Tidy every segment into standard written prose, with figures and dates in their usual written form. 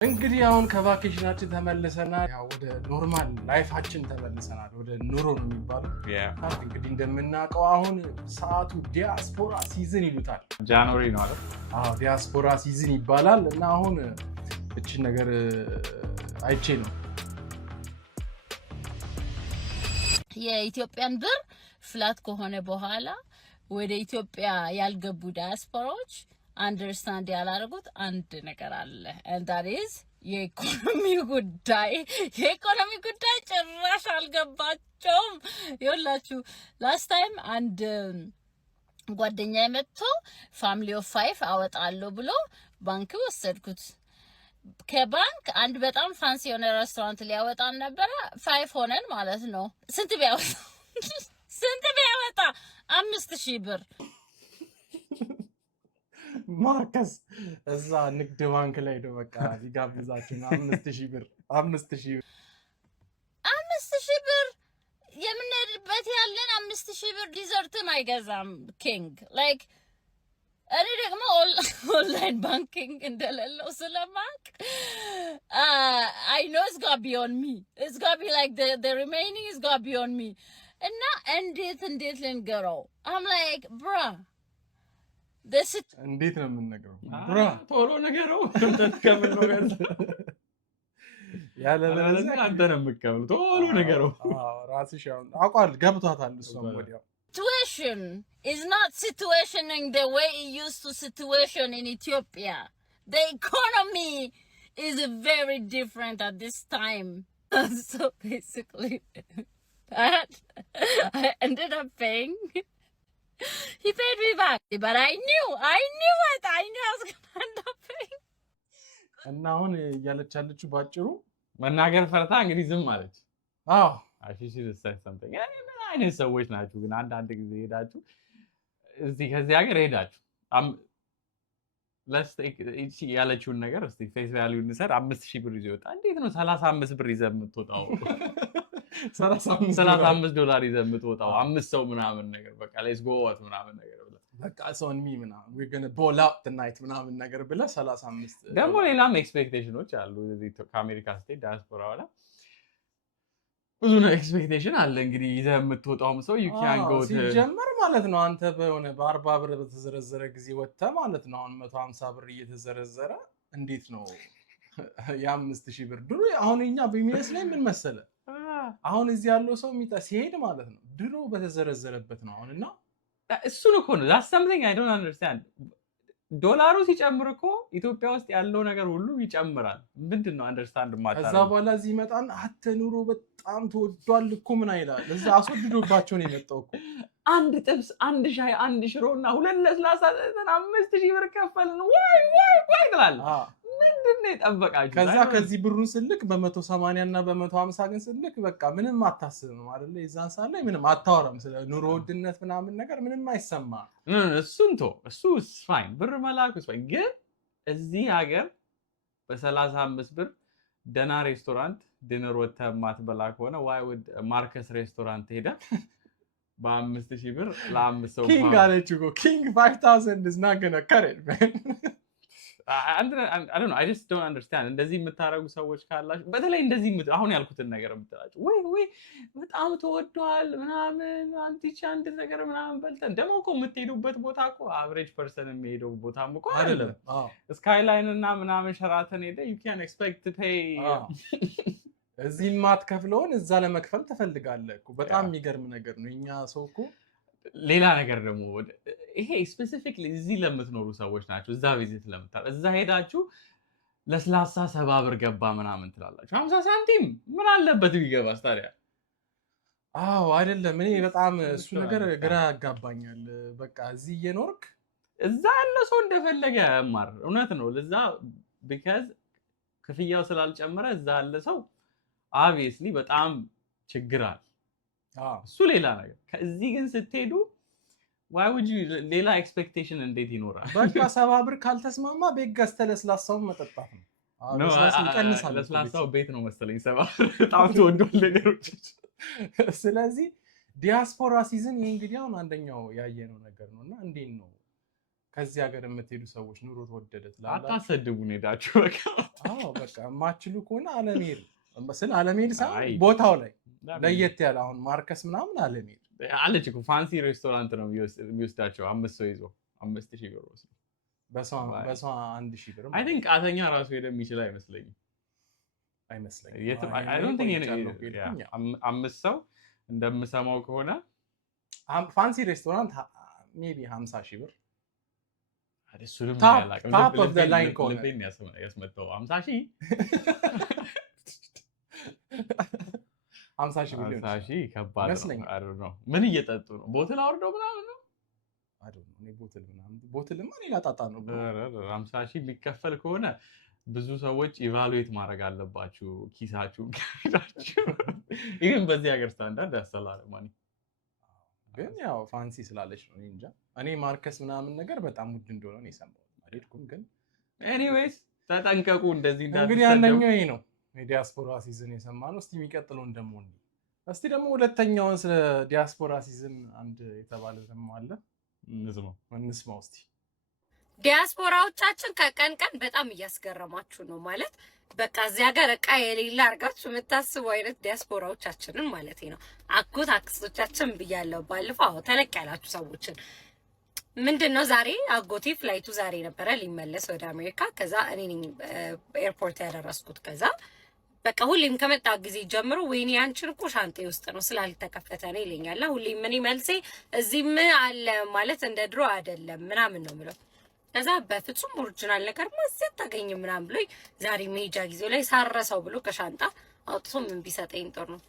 እንግዲህ አሁን ከቫኬሽናችን ተመልሰናል። ያው ወደ ኖርማል ላይፋችን ተመልሰናል። ወደ ኑሮ ነው የሚባለው። እንግዲህ እንደምናውቀው አሁን ሰዓቱ ዲያስፖራ ሲዝን ይሉታል። ጃንዋሪ ነው አይደል? አዎ ዲያስፖራ ሲዝን ይባላል። እና አሁን እቺን ነገር አይቼ ነው የኢትዮጵያን ብር ፍላት ከሆነ በኋላ ወደ ኢትዮጵያ ያልገቡ ዲያስፖራዎች አንደርስታንድ ያላደረጉት አንድ ነገር አለ and that is የኢኮኖሚ ጉዳይ ጭራሽ አልገባቸውም። ይኸውላችሁ ላስት ታይም አንድ ጓደኛ መጥቶ ፋሚሊ ኦፍ 5 አወጣለሁ ብሎ ባንክ ወሰድኩት። ከባንክ አንድ በጣም ፋንሲ የሆነ ሬስቶራንት ሊያወጣን ነበረ። 5 ሆነን ማለት ነው። ስንት ቢያወጣ 5000 ብር ማርከስ እዛ ንግድ ባንክ ላይ ነው በቃ ሊጋብዛችሁ 5000 ብር 5000 ብር የምንሄድበት ያለን 5000 ብር ዲዘርትን አይገዛም ኪንግ ላይክ እኔ ደግሞ ኦንላይን ባንኪንግ እንደሌለው ስለማቅ I know it's gonna be on me. It's gonna be like the remaining is gonna be on me. እና እንዴት ልንገረው? I'm like bruh እንዴት ነው የምንነግረው? ቶሎ ነገረው ተከምል ነው ያለ ለዚህ አንተ ነው የምትከምል ቶሎ ነገረው። ራስሽ ያው አቋል ገብቷታል እሷም ወዲያው situation is not situationing the way it used to situation in Ethiopia. The economy is very different at this time. So basically I ended up paying. He paid me back, but I knew I was gonna end up paying. እና አሁን እያለች ያለችው ባጭሩ መናገር ፈርታ እንግዲህ ዝም አለች። አዎ አሺሽ say something ምን አይነት ሰዎች ናችሁ ግን? አንድ ጊዜ ሄዳችሁ እዚህ ከዚህ ሀገር ሄዳችሁ let's take እቺ ያለችውን ነገር እስቲ ፌስ ቫልዩ እንሰር 5000 ብር ይዞ ይወጣ። እንዴት ነው 35 ብር ይዘህ የምትወጣው? 35 ዶላር ይዘህ የምትወጣው 5 ሰው ምናምን ነገር በቃ let's go out ምናምን ነገር ብለህ በቃ ሰውን ምናምን we're going to ball out tonight ምናምን ነገር ብለህ 35 ደግሞ ሌላም ኤክስፔክቴሽኖች አሉ። እዚህ ከአሜሪካ ስቴት ዲያስፖራ ወላ ብዙ ነው ኤክስፔክቴሽን አለ። እንግዲህ ይዘህ የምትወጣውም ሰው you can go to ሲጀመር ማለት ነው አንተ በሆነ በ40 ብር በተዘረዘረ ጊዜ ወጥተህ ማለት ነው አሁን 150 ብር እየተዘረዘረ እንዴት ነው የ5000 ብር ድሮ አሁን እኛ በሚመስለኝ ምን መሰለ አሁን እዚህ ያለው ሰው ሲሄድ ማለት ነው ድሮ በተዘረዘረበት ነው አሁንና እሱን እኮ ነው that's something I don't understand። ዶላሩ ሲጨምር እኮ ኢትዮጵያ ውስጥ ያለው ነገር ሁሉ ይጨምራል። ምንድነው አንደርስታንድ ማታረው? ከዛ በኋላ እዚህ ይመጣን አተ ኑሮ በጣም ተወዷል እኮ ምን አይላል እዛ አስወድዶባቸው ነው የመጣው እኮ አንድ ጥብስ አንድ ሻይ አንድ ሽሮና ሁለት ለስላሳ 5000 ብር ከፈልን ወይ ትላለህ። ምንድነው የጠበቃችሁ? ከዛ ከዚህ ብሩን ስልክ በ180 እና በ150 ግን ስልክ በቃ ምንም አታስብም አይደለ? የዛን ሰዓት ላይ ምንም አታወራም ስለ ኑሮ ውድነት ምናምን ነገር ምንም አይሰማ። እሱ ፋይን ብር መላኩ ፋይን። ግን እዚህ ሀገር በ35 ብር ደና ሬስቶራንት ዲነር ወተህ ማትበላ ከሆነ ዋይ ወድ ማርከስ ሬስቶራንት ሄደ በ5000 ብር ለ5 ሰው ኪንግ አለች እኮ ኪንግ 5000 is not going to cut it man. I don't know I just don't understand። እንደዚህ የምታረጉ ሰዎች ካላችሁ በተለይ እንደዚህ አሁን ያልኩትን ነገር የምትላችሁ ወይ በጣም ተወዷል ምናምን አንቲቻ አንድ ነገር ምናምን በልተን ደግሞ እኮ የምትሄዱበት ቦታ እኮ አቨሬጅ ፐርሰን የሚሄደው ቦታም እኮ አይደለም። ስካይላይን እና ምናምን ሸራተን ሄደ you can expect to pay እዚህ ማትከፍለውን እዛ ለመክፈል ትፈልጋለህ እኮ በጣም የሚገርም ነገር ነው። እኛ ሰው እኮ ሌላ ነገር ደግሞ ይሄ ስፔሲፊክሊ እዚህ ለምትኖሩ ሰዎች ናቸው። እዛ ቪዚት ለምታር እዛ ሄዳችሁ ለስላሳ 70 ብር ገባ ምናምን ትላላችሁ። 50 ሳንቲም ምን አለበት ቢገባስ ታዲያ? አዎ አይደለም እኔ በጣም እሱ ነገር ግራ ያጋባኛል። በቃ እዚህ እየኖርክ እዛ ያለ ሰው እንደፈለገ ያማር እውነት ነው። ለዛ because ክፍያው ስላልጨመረ እዛ ያለ ሰው obviously በጣም ችግር አለ። እሱ ሌላ ነገር። ከዚህ ግን ስትሄዱ why would you ሌላ ኤክስፔክቴሽን እንዴት ይኖራል? በቃ 70 ብር ካልተስማማ ቤት ገዝተህ ለስላሳውን መጠጣት ነው። ለስላሳው ቤት ነው መሰለኝ 70 በጣም ተወዷል ነገሮች። ስለዚህ ዲያስፖራ ሲዝን ይሄ እንግዲህ አሁን አንደኛው ያየነው ነገር ነውና እንዴት ነው ከዚህ ሀገር የምትሄዱ ሰዎች ኑሮ ተወደደ ትላላችሁ አታሰድቡን ሄዳችሁ በቃ በቃ የማትችሉ ከሆነ አለመሄድ ስለ አለመሄድ ሳይሆን አይ ቦታው ላይ ለየት ያለ አሁን ማርከስ ምናምን አለመሄድ አለች እኮ ፋንሲ ሬስቶራንት ነው የሚወስዳቸው 5 ሰው ይዞ 5000 ብር ወስዶ በሰው 1000 ብር አይ ቲንክ ቃተኛ ራሱ ሄደ የሚችል አይመስለኝም I don't think አምስት ሰው እንደምሰማው ከሆነ ፋንሲ ሬስቶራንት ሜቢ 50000 ብር እሱንም top of the line ከሆነ ያስመጣው 50000 50000 ብር 50000 ከባድ ነው I don't know ምን እየጠጡ ነው ቦትል አውርደው ምናምን ነው I don't know እኔ ቦትልማ ሌላ ጣጣ ነው 50000 የሚከፈል ከሆነ ብዙ ሰዎች ኢቫሉዌት ማድረግ አለባችሁ ኪሳችሁ ጋዳችሁ ይሄን በዚህ ሀገር ስታንዳርድ ያሰላል ማኒ ግን ያው ፋንሲ ስላለች ነው እንጃ እኔ ማርከስ ምናምን ነገር በጣም ውድ እንደሆነ ነው የሰማው አልሄድኩም ግን ኤኒዌይስ ተጠንቀቁ እንደዚህ እንግዲህ አንደኛው ይሄ ነው የዲያስፖራ ሲዝን የሰማነው እስቲ የሚቀጥለው እንደምን እስቲ ደግሞ ሁለተኛውን ስለ ዲያስፖራ ሲዝን አንድ የተባለ ደግሞ አለ እንስማው እስቲ ዲያስፖራዎቻችን ከቀን ቀን በጣም እያስገረማችሁ ነው ማለት በቃ እዚህ ሀገር እቃ የሌለ አርጋችሁ የምታስቡ አይነት ዲያስፖራዎቻችንን ማለት ነው አኩት አክስቶቻችን ብያለሁ ባለፈው ተለቅ ያላችሁ ሰዎችን ምንድነው ዛሬ አጎቴ ፍላይቱ ዛሬ ነበረ ሊመለስ ወደ አሜሪካ ከዛ እኔ ነኝ ኤርፖርት ያደረስኩት ከዛ በቃ ሁሌም ከመጣ ጊዜ ጀምሮ ወይኔ አንቺን እኮ ሻንጤ ውስጥ ነው ስላልተከፈተ ነው ይለኛል ሁሌም ምን መልሴ እዚህም አለ ማለት እንደ ድሮ አይደለም ምናምን ነው ምለው ከዛ በፍጹም ኦሪጂናል ነገር ማስያት ታገኝ ምናምን ብሎኝ ዛሬ ሜጃ ጊዜው ላይ ሳረሰው ብሎ ከሻንጣ አውጥቶ ምን ቢሰጠኝ ጥሩ ነው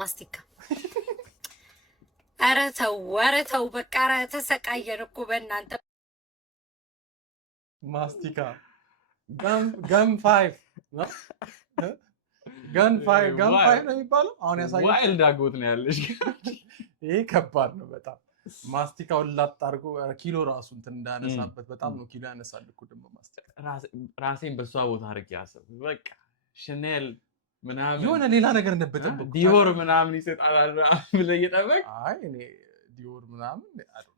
ማስቲካ ኧረ ተው በቃ ኧረ ተሰቃየን እኮ በእናንተ ማስቲካ ገም 5 ነው ገን 5 ነው የሚባለው አሁን ያሳየው ዋይልድ አጎት ነው ያለሽ ይሄ ከባድ ነው በጣም ማስቲካውን ላጣርጎ ኪሎ ራሱ እንትን እንዳነሳበት በጣም ነው ኪሎ ያነሳል እኮ ደግሞ ማስቲካ ራሴን በሷ ቦታ አድርጌ ያሰብ በቃ ሻኔል ምናምን የሆነ ሌላ ነገር እንደበጠብኩ ዲዮር ምናምን ይሰጣል ብለ እየጠበቅ አይ እኔ ዲዮር ምናምን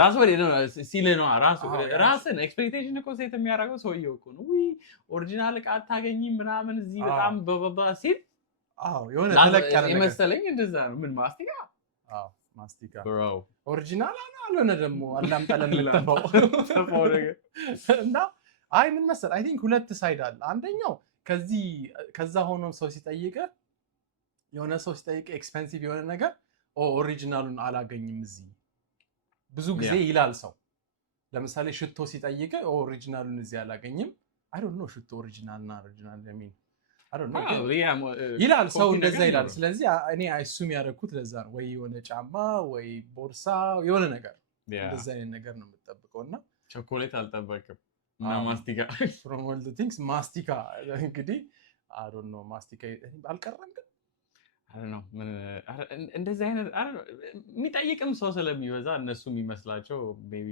ዳስ ወደ ነው ሲል ነው ራስን ኤክስፔክቴሽን እኮ ሴት የሚያደርገው ሰውየው እኮ ነው ወይ ኦሪጂናል እቃ አታገኝም ምናምን እዚህ በጣም በበባ ሲል የሆነ ተለቅ ያለ ነገር መሰለኝ እንደዛ ነው ምን ማስቲካ ማስቲካ ብሮ ኦሪጂናል አልሆነ ደግሞ አላምጣለን ልትባው እና አይ ምን መሰል አይ ቲንክ ሁለት ሳይድ አለ አንደኛው ከዛ ሆኖ ሰው ሲጠይቀ የሆነ ሰው ሲጠይቀ ኤክስፔንሲቭ የሆነ ነገር ኦሪጂናሉን አላገኝም እዚህ ብዙ ጊዜ ይላል ሰው ለምሳሌ ሽቶ ሲጠይቀ ኦሪጂናሉን እዚህ አላገኝም አይ ዶንት ኖ ሽቶ ኦሪጂናልና ኦሪጂናል ለሚን I don't know ይላል ሰው እንደዛ ይላል ስለዚህ እኔ አሱም ያደረኩት ለዛ ነው ወይ የሆነ ጫማ ወይ ቦርሳ የሆነ ነገር እንደዛ አይነት ነገር ነው የምትጠብቀውና ቾኮሌት አልጠበቅም እና ማስቲካ from all the things ማስቲካ እንግዲህ I don't know ማስቲካ አልቀረም ግን I don't know እንደዛ አይነት የሚጠይቅም ሰው ስለሚበዛ እነሱ የሚመስላቸው ሜቢ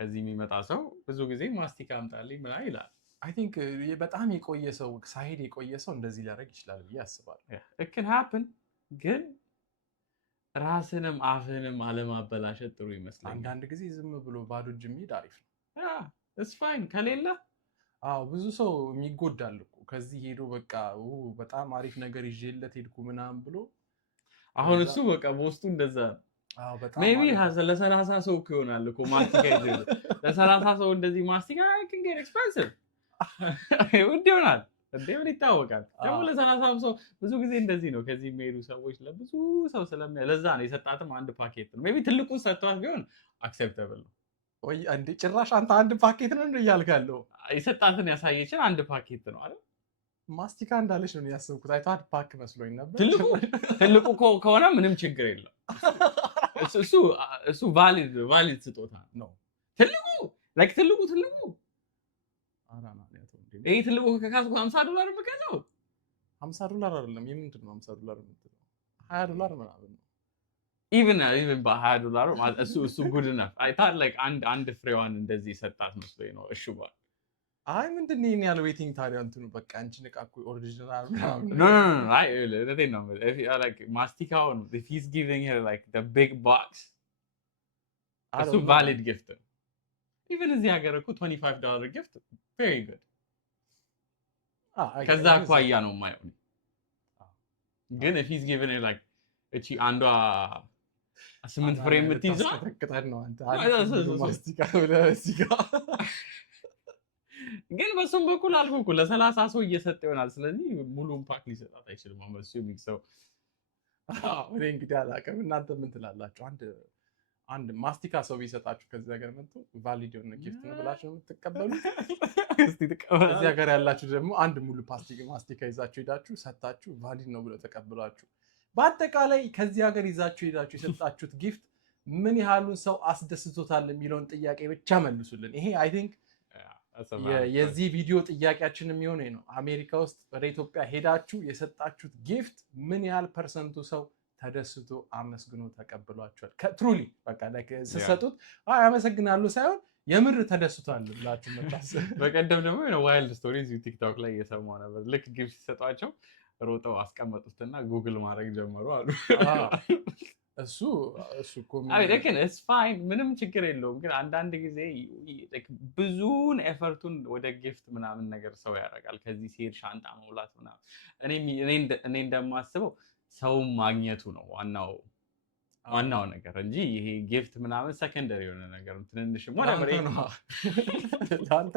ከዚህ የሚመጣ ሰው ብዙ ጊዜ ማስቲካ አምጣልኝ ምናምን ይላል I think በጣም የቆየ ሰው ሳይድ የቆየ ሰው እንደዚህ ሊያደርግ ይችላል ብዬ አስባለሁ it can happen ግን ራስንም አፍንም አለማበላሸት ጥሩ ይመስላል አንዳንድ ጊዜ ዝም ብሎ ባዶ እጅ የሚሄድ አሪፍ ነው it's fine ከሌለ ብዙ ሰው የሚጎዳል እኮ ከዚህ ሄዶ በቃ በጣም አሪፍ ነገር ይዤለት ሄድኩ ምናምን ብሎ አሁን እሱ በቃ በውስጡ እንደዛ ሜቢ ለ30 ሰው ይሆናል እኮ ማስቲካ ይዘው ለ30 ሰው እንደዚህ ማስቲካ can get expensive ውድ ይሆናል እንደምን ይታወቃል ደግሞ ለ30 ሰው ብዙ ጊዜ እንደዚህ ነው ከዚህ የሚሄዱ ሰዎች ለብዙ ሰው ለዛ ነው የሰጣትም አንድ ፓኬት ነው ሜቢ ትልቁ ሰጥቷት ቢሆን አክሴፕተብል ነው ወይ አንዴ ጭራሽ አንተ አንድ ፓኬት ነው እያልካለሁ የሰጣትን ያሳየችን አንድ ፓኬት ነው አይደል ማስቲካ እንዳለች ነው ያሰብኩት አይቷት ፓክ መስሎኝ ነበር ትልቁ ከሆነ ምንም ችግር የለም እሱ ቫሊድ ስጦታ ነው ትልቁ አራና ይሄ ትልቁ ከካስኩ $50 በቀነው $50 አይደለም የምንድን ነው $50 የምትለው $20 ምናምን ነው even $20 እሱ good enough I thought like አንድ ፍሬዋን እንደዚህ ሰጣት መስሎኝ ነው እሺ ባል አይ ምንድነው ይሄን ያለው ዌቲንግ ታዲያ እንትኑ በቃ አንቺ ንቃኩ ኦሪጂናል no I let know like ማስቲካውን if he's giving her like the big box እሱ valid gift ኢቭን እዚህ ሀገር እኮ $25 ጊፍት very good ከዛ አኳያ ነው የማየው ግን if he's given it like እቺ አንዷ 8 ፍሬም የምትይዘው ተከታተል ነው አንተ ማስቲካ ብለህ እዚህ ጋር ግን በሱም በኩል አልኩ እኮ ለ30 ሰው እየሰጠ ይሆናል ስለዚህ ሙሉን ፓክ ሊሰጣት አይችልም አመሱ የሚሰው እኔ እንግዲህ አላውቅም እናንተ ምን ትላላችሁ አንድ ማስቲካ ሰው ቢሰጣችሁ ከዚህ ሀገር መጥቶ ቫሊድ የሆነ ጊፍት ነው ብላችሁ የምትቀበሉት እስቲ ተቀበሉ ከዚህ ሀገር ያላችሁ ደግሞ አንድ ሙሉ ማስቲካ ይዛችሁ ሄዳችሁ ሰጣችሁ ቫሊድ ነው ብለው ተቀበሏችሁ በአጠቃላይ ከዚህ ሀገር ይዛችሁ ሄዳችሁ የሰጣችሁት ጊፍት ምን ያህሉን ሰው አስደስቶታል የሚለውን ጥያቄ ብቻ መልሱልን ይሄ አይ ቲንክ የዚህ ቪዲዮ ጥያቄያችን የሚሆነው ነው አሜሪካ ውስጥ ወደ ኢትዮጵያ ሄዳችሁ የሰጣችሁት ጊፍት ምን ያህል ፐርሰንቱ ሰው ተደስቶ አመስግኖ ተቀብሏቸዋል ትሩሊ በቃ ሲሰጡት አመሰግናለሁ ሳይሆን የምር ተደስቷል ብላችሁ መጣስ በቀደም ደግሞ ዋይልድ ስቶሪዝ ቲክቶክ ላይ እየሰማሁ ነበር ልክ ጊፍት ሲሰጧቸው ሮጠው አስቀመጡትና ጉግል ማድረግ ጀመሩ አሉ እሱ እኮ ግን it's fine ምንም ችግር የለውም ግን አንዳንድ ጊዜ ብዙን ኤፈርቱን ወደ ጊፍት ምናምን ነገር ሰው ያደርጋል ከዚህ ሲሄድ ሻንጣ መውላት ምናምን እኔ እንደማስበው ሰው ማግኘቱ ነው ዋናው ነገር እንጂ ይሄ ጊፍት ምናምን ሰከንደሪ የሆነ ነገር ነው ትንንሽም ወደ ላንተ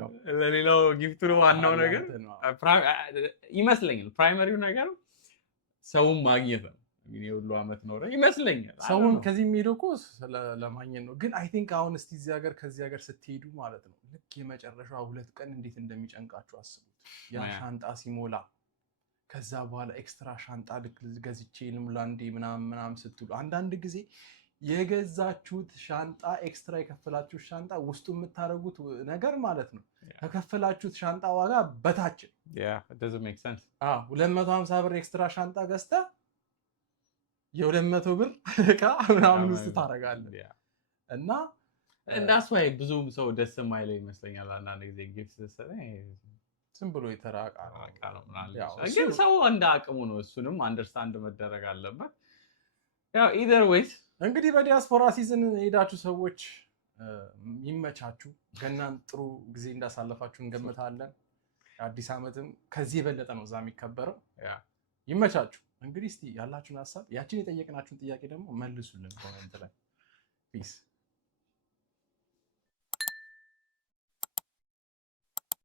ነው ለሌላው ጊፍቱ ነው ዋናው ነገር ይመስለኛል ፕራይመሪው ነገር ሰውን ማግኘት ነው እንግዲህ ሁሉ አመት ኖረ ይመስለኛል ሰውን ከዚህ የሚሄደው እኮ ለማግኘት ነው ግን አይ ቲንክ አሁን እስቲ ከዚህ ሀገር ስትሄዱ ማለት ነው ልክ የመጨረሻው 2 ቀን እንዴት እንደሚጨንቃችሁ አስቡት ያ ሻንጣ ሲሞላ ከዛ በኋላ ኤክስትራ ሻንጣ ገዝቼ ልሙላንዴ ምናምን ስትሉ አንዳንድ ጊዜ የገዛችሁት ሻንጣ ኤክስትራ የከፈላችሁት ሻንጣ ውስጡ የምታረጉት ነገር ማለት ነው ከከፈላችሁት ሻንጣ ዋጋ በታች it doesn't make sense 250 ብር ኤክስትራ ሻንጣ ገዝተ የ200 ብር እቃ ምናምን ውስጥ ታረጋለህ እና that's why ብዙም ሰው ደስ የማይለው ይመስለኛል አንዳንድ ጊዜ ጊፍት ሲሰጥ ዝም ብሎ የተራቃ ነው ማለት ግን ሰው እንደ አቅሙ ነው እሱንም አንደርስታንድ መደረግ አለበት ያው either ways እንግዲህ በዲያስፖራ ሲዝን ሄዳችሁ ሰዎች ይመቻችሁ ገናን ጥሩ ጊዜ እንዳሳለፋችሁ እንገምታለን አዲስ አመትም ከዚህ የበለጠ ነው እዛ የሚከበረው ይመቻችሁ እንግዲህ እስቲ ያላችሁን ሐሳብ ያችን የጠየቅናችሁን ጥያቄ ደግሞ መልሱልን ኮሜንት ላይ ፒስ